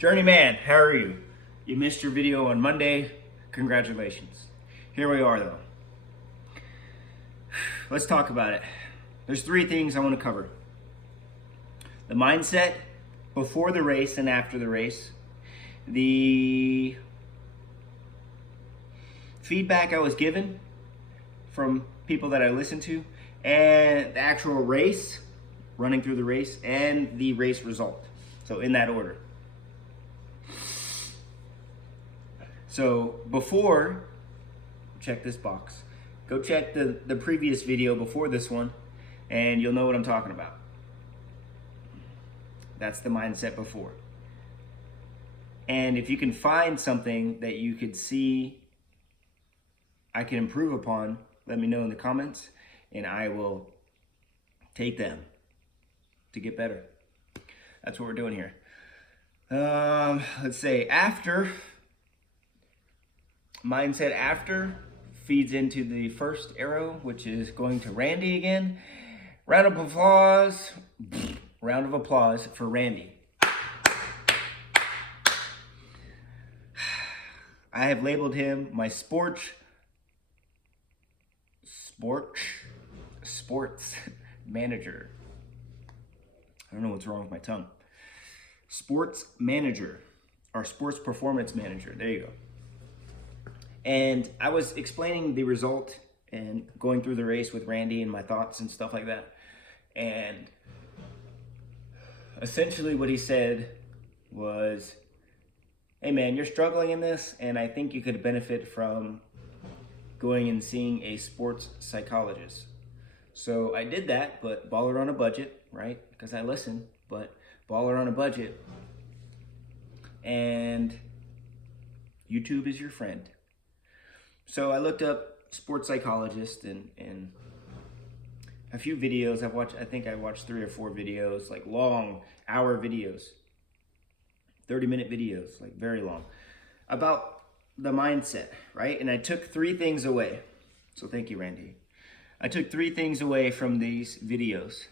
Journeyman, how are you? You missed your video on Monday. Congratulations. Here we are though. Let's talk about it. There's three things I want to cover. The mindset before the race and after the race. The feedback I was given from people that I listened to. And the actual race, running through the race, and the race result. So in that order. So before, check this box. Go check the previous video before this one, and you'll know what I'm talking about. That's the mindset before. And if you can find something that you could see I can improve upon, let me know in the comments, and I will take them to get better. That's what we're doing here. Let's say after. Mindset after feeds into the first arrow, which is going to Randy again. Round of applause. Round of applause for Randy. I have labeled him my sports manager. I don't know what's wrong with my tongue. Sports manager, or sports performance manager. There you go. And I was explaining the result and going through the race with Randy and my thoughts and stuff like that. And essentially what he said was, hey man, you're struggling in this, and I think you could benefit from going and seeing a sports psychologist. So I did that, but baller on a budget, right? Because I listen, but baller on a budget. And YouTube is your friend. So I looked up sports psychologist and a few videos. I think I watched 3 or 4 videos, like long hour videos, 30-minute videos, like very long, about the mindset, right? And I took 3 things away. So thank you, Randy. I took 3 things away from these videos.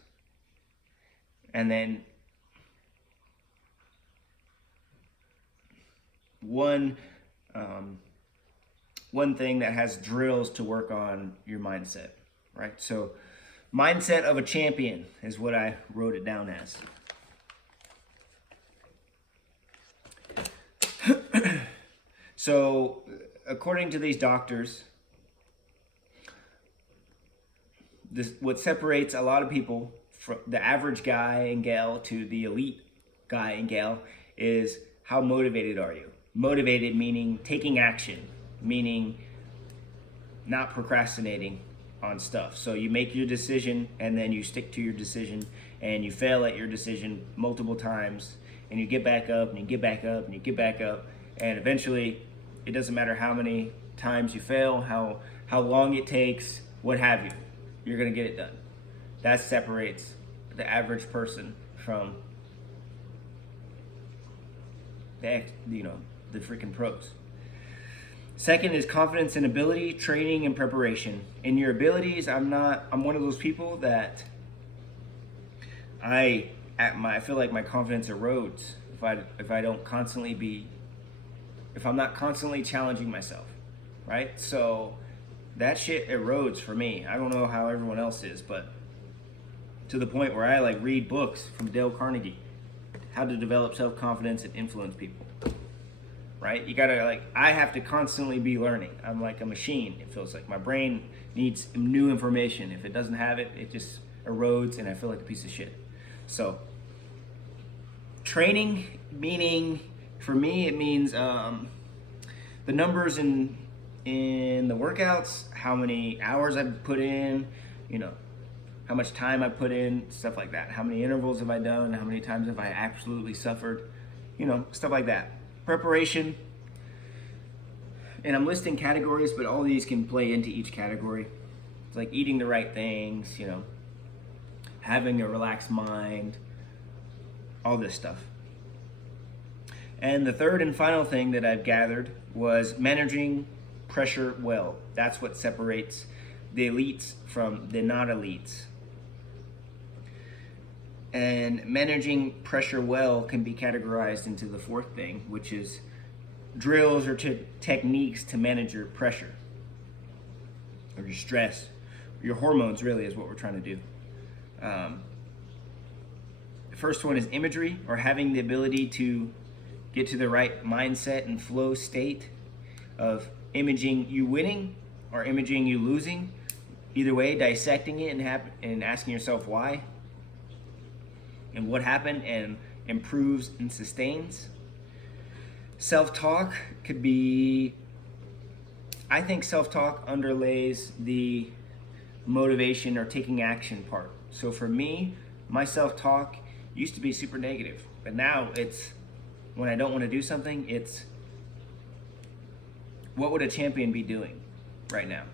And then one thing that has drills to work on your mindset, right? So mindset of a champion is what I wrote it down as. So according to these doctors, what separates a lot of people from the average guy and gal to the elite guy and gal is how motivated are you? Motivated meaning taking action, meaning not procrastinating on stuff. So you make your decision and then you stick to your decision, and you fail at your decision multiple times, and you get back up and you get back up and you get back up, and eventually it doesn't matter how many times you fail, how long it takes, what have you, you're gonna get it done. That separates the average person from the freaking pros. Second is confidence and ability, training and preparation. In your abilities, I'm one of those people that I feel like my confidence erodes if I'm not constantly challenging myself, right? So that shit erodes for me. I don't know how everyone else is, but to the point where I like read books from Dale Carnegie, how to develop self-confidence and influence people. Right? You gotta I have to constantly be learning. I'm like a machine. It feels like my brain needs new information. If it doesn't have it, it just erodes and I feel like a piece of shit. So training, meaning for me, it means the numbers in the workouts, how many hours I've put in, how much time I put in, stuff like that. How many intervals have I done? How many times have I absolutely suffered? Stuff like that. Preparation, and I'm listing categories, but all these can play into each category. It's like eating the right things, having a relaxed mind, all this stuff. And the third and final thing that I've gathered was managing pressure well. That's what separates the elites from the not elites. And managing pressure well can be categorized into the fourth thing, which is drills or techniques to manage your pressure or your stress. Your hormones really is what we're trying to do. The first one is imagery, or having the ability to get to the right mindset and flow state of imaging you winning or imaging you losing. Either way, dissecting it and asking yourself why and what happened, and improves and sustains. Self-talk could be, I think self-talk underlays the motivation or taking action part. So for me, my self-talk used to be super negative, but now it's, when I don't want to do something, it's, what would a champion be doing right now?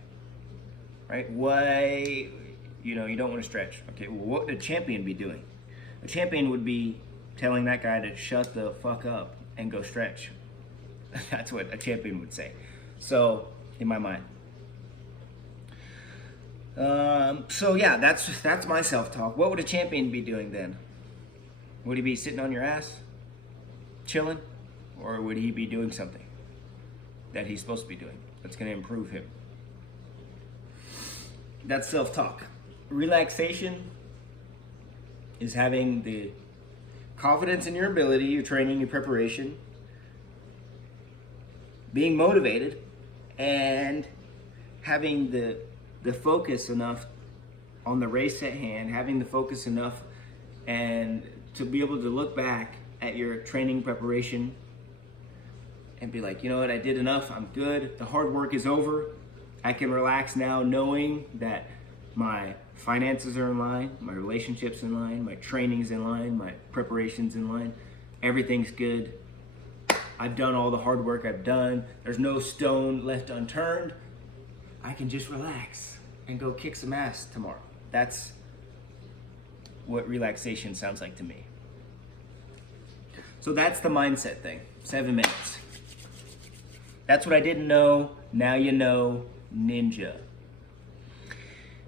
Right? Why, you don't want to stretch. Okay, well, what would a champion be doing? A champion would be telling that guy to shut the fuck up and go stretch. That's what a champion would say. So, in my mind. So yeah, that's my self-talk. What would a champion be doing then? Would he be sitting on your ass, chilling? Or would he be doing something that he's supposed to be doing that's going to improve him? That's self-talk. Relaxation is having the confidence in your ability, your training, your preparation, being motivated, and having the focus enough on the race at hand, having the focus enough and to be able to look back at your training preparation and be like, you know what, I did enough, I'm good, the hard work is over, I can relax now knowing that my finances are in line, my relationships in line, my training's in line, my preparation's in line, everything's good. I've done all the hard work I've done. There's no stone left unturned. I can just relax and go kick some ass tomorrow. That's what relaxation sounds like to me. So that's the mindset thing. 7 minutes. That's what I didn't know. Now you know, ninja.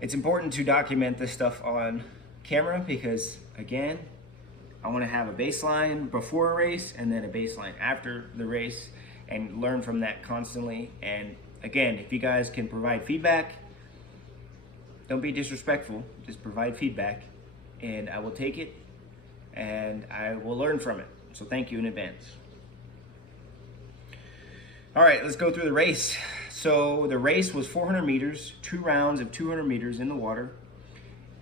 It's important to document this stuff on camera because, again, I want to have a baseline before a race and then a baseline after the race and learn from that constantly. And again, if you guys can provide feedback, don't be disrespectful, just provide feedback and I will take it and I will learn from it. So thank you in advance. All right, let's go through the race. So the race was 400 meters, 2 rounds of 200 meters in the water.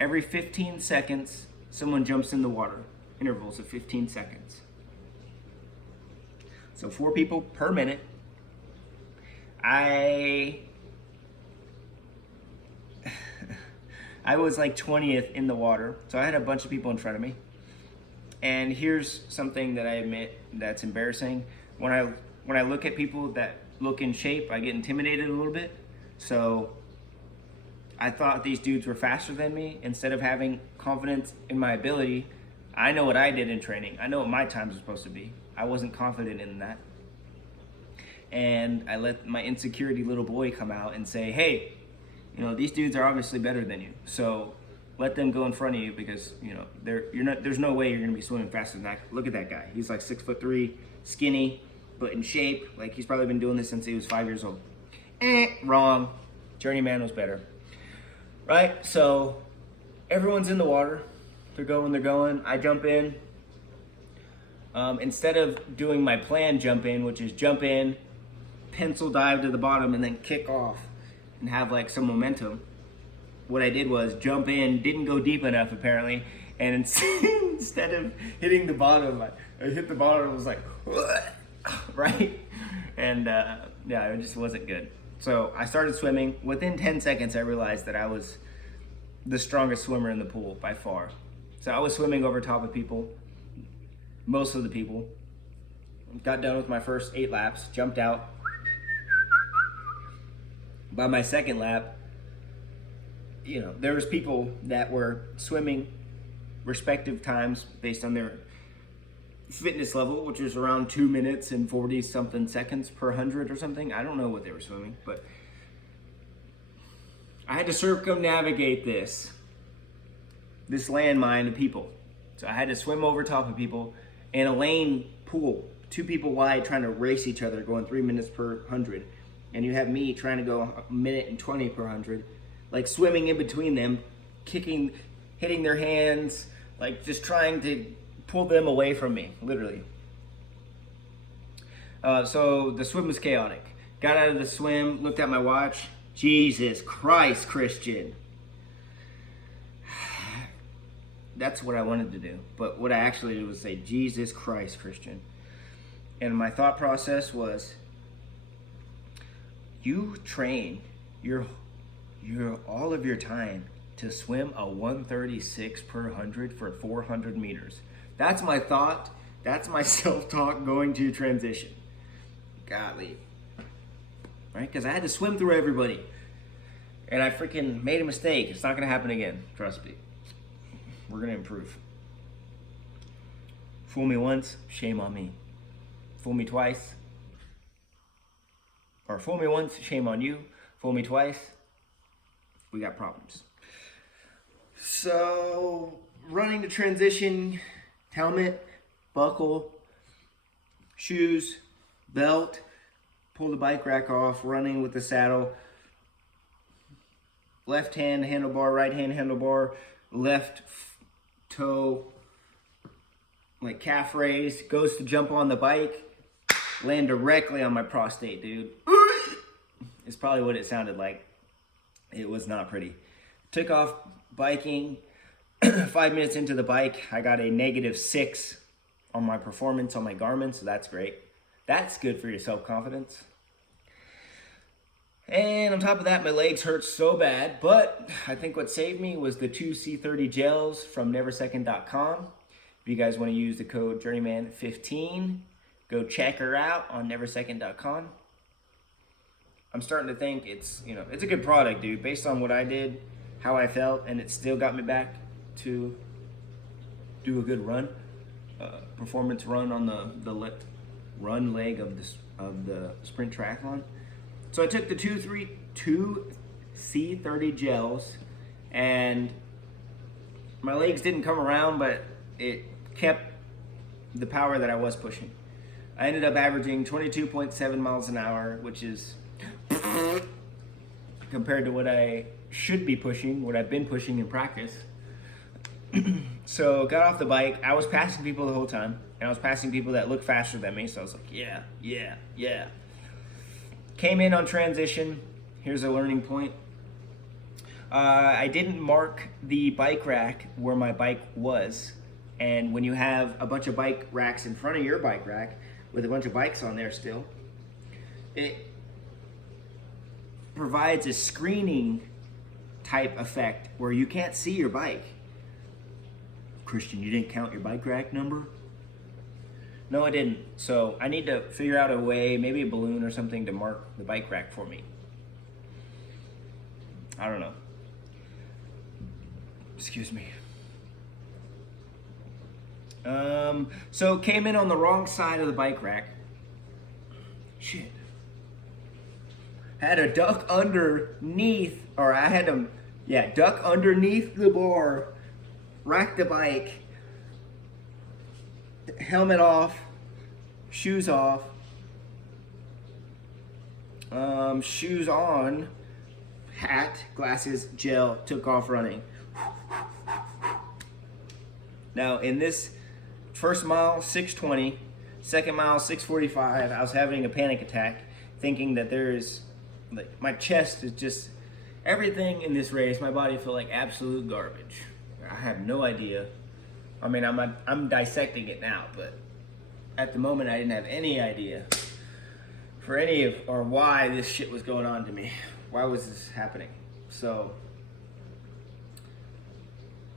Every 15 seconds, someone jumps in the water, intervals of 15 seconds. So 4 people per minute. I was like 20th in the water, so I had a bunch of people in front of me. And here's something that I admit that's embarrassing. When I look at people that look in shape, I get intimidated a little bit. So I thought these dudes were faster than me. Instead of having confidence in my ability, I know what I did in training. I know what my times are supposed to be. I wasn't confident in that. And I let my insecurity little boy come out and say, hey, these dudes are obviously better than you. So let them go in front of you because, there's no way you're going to be swimming faster than that. Look at that guy. He's like 6'3", skinny, but in shape. Like he's probably been doing this since he was 5 years old. Wrong. Journeyman was better. Right? So everyone's in the water. They're going. I jump in. Instead of doing my planned jump in, which is jump in, pencil dive to the bottom, and then kick off and have like some momentum, what I did was jump in, didn't go deep enough apparently, and instead of hitting the bottom, I hit the bottom and was like, right? And yeah, it just wasn't good. So I started swimming. Within 10 seconds, I realized that I was the strongest swimmer in the pool by far. So I was swimming over top of people, most of the people. Got done with my first 8 laps, jumped out. By my second lap, there was people that were swimming respective times based on their fitness level, which was around 2 minutes and 40 something seconds per 100 or something. I don't know what they were swimming, but I had to circumnavigate this landmine of people. So I had to swim over top of people in a lane pool, 2 people wide, trying to race each other, going 3 minutes per 100. And you have me trying to go a minute and 20 per 100, like swimming in between them, kicking, hitting their hands, like just trying to pull them away from me, literally. So the swim was chaotic. Got out of the swim, looked at my watch. Jesus Christ, Christian. That's what I wanted to do. But what I actually did was say, Jesus Christ, Christian. And my thought process was, you train your all of your time to swim a 136 per 100 for 400 meters. That's my thought. That's my self-talk going to transition. Golly. Right? Because I had to swim through everybody. And I freaking made a mistake. It's not going to happen again. Trust me. We're going to improve. Fool me once, shame on me. Fool me twice. Or fool me once, shame on you. Fool me twice, we got problems. So, running the transition, helmet, buckle, shoes, belt, pull the bike rack off, running with the saddle, left hand handlebar, right hand handlebar, left toe, like calf raise, goes to jump on the bike, land directly on my prostate, dude. It's probably what it sounded like. It was not pretty. Took off biking. 5 minutes into the bike, I got a -6 on my performance on my Garmin, so that's great. That's good for your self-confidence. And on top of that, my legs hurt so bad, but I think what saved me was the 2 C30 gels from neversecond.com. If you guys want to use the code Journeyman15, go check her out on neversecond.com. I'm starting to think it's a good product, dude. Based on what I did, how I felt, and it still got me back to do a good run, performance run on the run leg of the sprint triathlon. So I took the 2 C30 gels, and my legs didn't come around, but it kept the power that I was pushing. I ended up averaging 22.7 miles an hour, which is compared to what I should be pushing, what I've been pushing in practice. So got off the bike. I was passing people the whole time, and I was passing people that looked faster than me, so I was like, yeah. Came in on transition. Here's a learning point. I didn't mark the bike rack where my bike was, and when you have a bunch of bike racks in front of your bike rack with a bunch of bikes on there still, it provides a screening type effect where you can't see your bike. Christian, you didn't count your bike rack number? No, I didn't. So I need to figure out a way, maybe a balloon or something, to mark the bike rack for me. I don't know. Excuse me. So came in on the wrong side of the bike rack. Shit. Had to duck underneath, or I had to, duck underneath the bar, rack the bike, helmet off, shoes off, shoes on, hat, glasses, gel, took off running. Now in this first mile, 6:20, second mile, 6:45, I was having a panic attack, thinking that there's, like, my chest is just, everything in this race, my body felt like absolute garbage. I have no idea. I mean, I'm dissecting it now, but at the moment I didn't have any idea for any of, or why this shit was going on to me. Why was this happening? So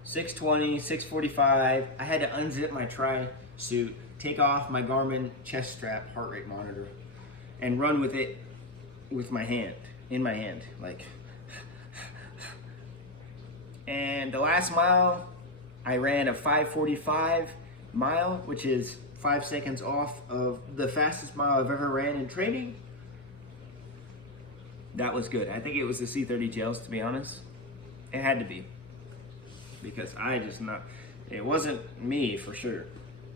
6:20, 6:45, I had to unzip my tri-suit, take off my Garmin chest strap heart rate monitor, and run with it with my hand, in my hand, like. And the last mile, I ran a 5:45 mile, which is 5 seconds off of the fastest mile I've ever ran in training. That was good. I think it was the C30 gels, to be honest. It had to be. Because I just not, It wasn't me for sure.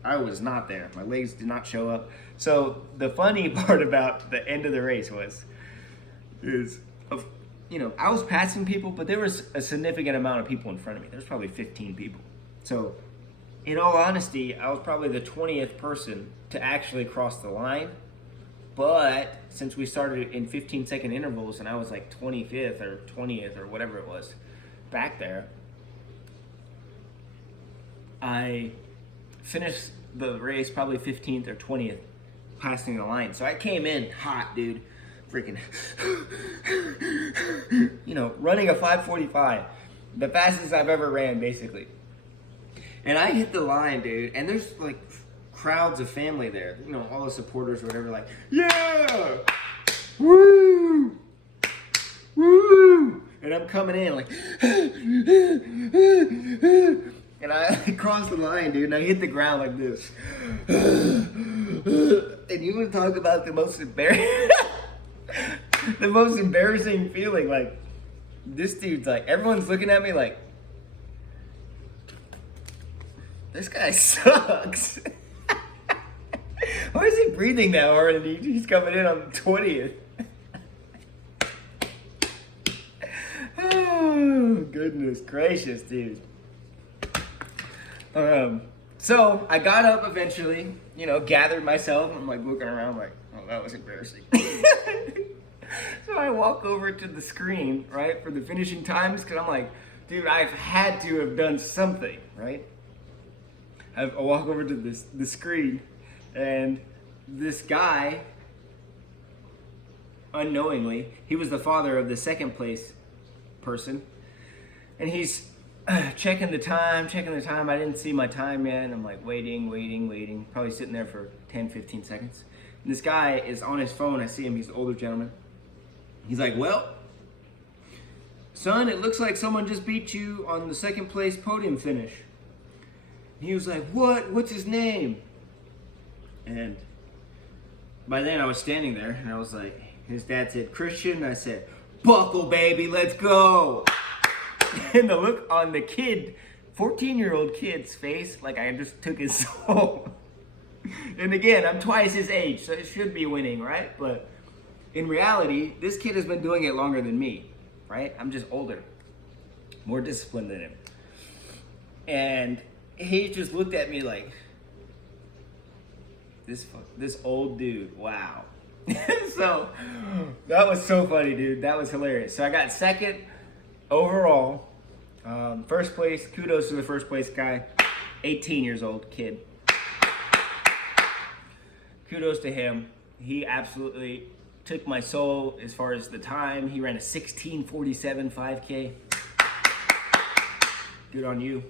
I was not there. My legs did not show up. So the funny part about the end of the race is, I was passing people, but there was a significant amount of people in front of me. There was probably 15 people. So in all honesty, I was probably the 20th person to actually cross the line. But since we started in 15-second intervals and I was like 25th or 20th or whatever it was back there, I finished the race probably 15th or 20th passing the line. So I came in hot, dude. Freaking, running a 5:45, the fastest I've ever ran, basically. And I hit the line, dude, and there's like crowds of family there, all the supporters or whatever, like, yeah, woo, woo, and I'm coming in like, and I crossed the line, dude, and I hit the ground like this. And you want to talk about the most embarrassing feeling, like, this dude's like, everyone's looking at me like, this guy sucks. Why is he breathing that hard and he's coming in on the 20th? Oh, goodness gracious, dude. So I got up eventually, gathered myself. I'm like looking around like, oh, that was embarrassing. So I walk over to the screen, right, for the finishing times, because I'm like, dude, I've had to have done something, right? I walk over to the screen, and this guy, unknowingly, he was the father of the second place person, and he's checking the time. I didn't see my time yet, and I'm like waiting, probably sitting there for 10, 15 seconds. And this guy is on his phone. I see him, he's an older gentleman. He's like, well, son, it looks like someone just beat you on the second place podium finish. And he was like, what? What's his name? And by then I was standing there, and I was like, his dad said, Christian. I said, buckle, baby, let's go. And the look on the kid, 14-year-old kid's face, like I just took his soul. And again, I'm twice his age, so it should be winning, right? But in reality, this kid has been doing it longer than me, right? I'm just older, more disciplined than him. And he just looked at me like, this old dude, wow. So that was so funny, dude. That was hilarious. So I got second overall. First place, kudos to the first place guy, 18 years old kid. Kudos to him. He absolutely took my soul as far as the time. He ran a 16:47 5K. Good on you.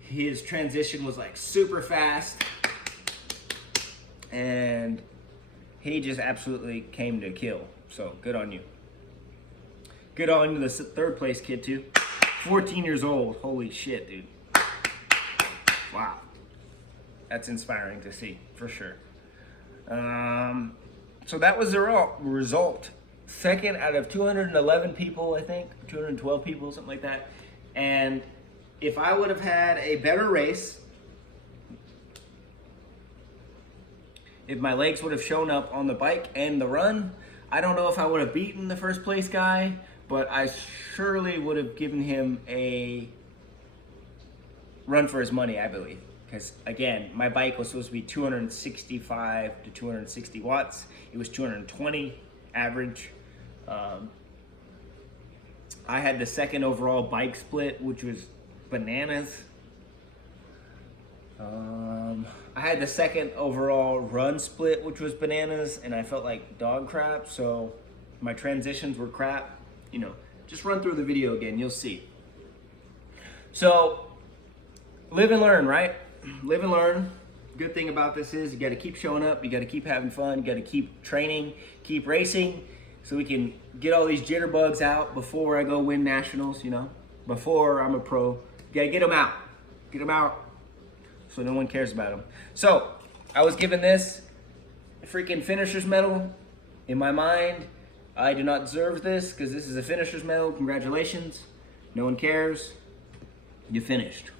His transition was like super fast, and he just absolutely came to kill. So good on you. Good on the third place kid too. 14 years old. Holy shit, dude. Wow. That's inspiring to see, for sure. So that was the result. Second out of 211 people, I think. 212 people, something like that. And if I would have had a better race, if my legs would have shown up on the bike and the run, I don't know if I would have beaten the first place guy, but I surely would have given him a run for his money, I believe. Because again, my bike was supposed to be 265 to 260 watts. It was 220 average. I had the second overall bike split, which was bananas. I had the second overall run split, which was bananas, and I felt like dog crap, so my transitions were crap. Just run through the video again, you'll see. So, live and learn, right? Live and learn. Good thing about this is you got to keep showing up, you got to keep having fun, you got to keep training, keep racing, so we can get all these jitterbugs out before I go win nationals, before I'm a pro. You got to get them out. Get them out so no one cares about them. So, I was given this freaking finisher's medal. In my mind, I do not deserve this because this is a finisher's medal. Congratulations. No one cares. You finished.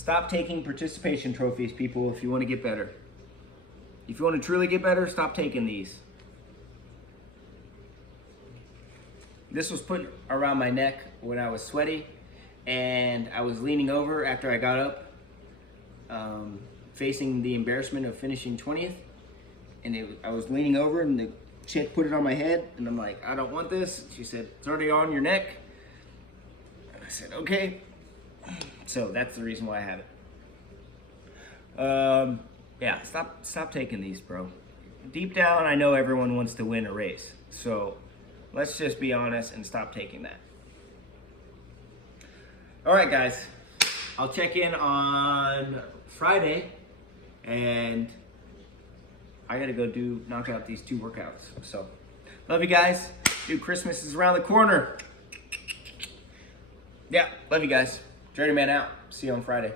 Stop taking participation trophies, people, if you want to get better. If you want to truly get better, stop taking these. This was put around my neck when I was sweaty, and I was leaning over after I got up, facing the embarrassment of finishing 20th, and I was leaning over, and the chick put it on my head, and I'm like, I don't want this. She said, it's already on your neck. And I said, okay. So that's the reason why I have it. Yeah, stop taking these, bro. Deep down, I know everyone wants to win a race. So let's just be honest and stop taking that. All right, guys. I'll check in on Friday, and I gotta go knock out these 2 workouts. So love you guys. Dude, Christmas is around the corner. Yeah, love you guys. Journeyman out. See you on Friday.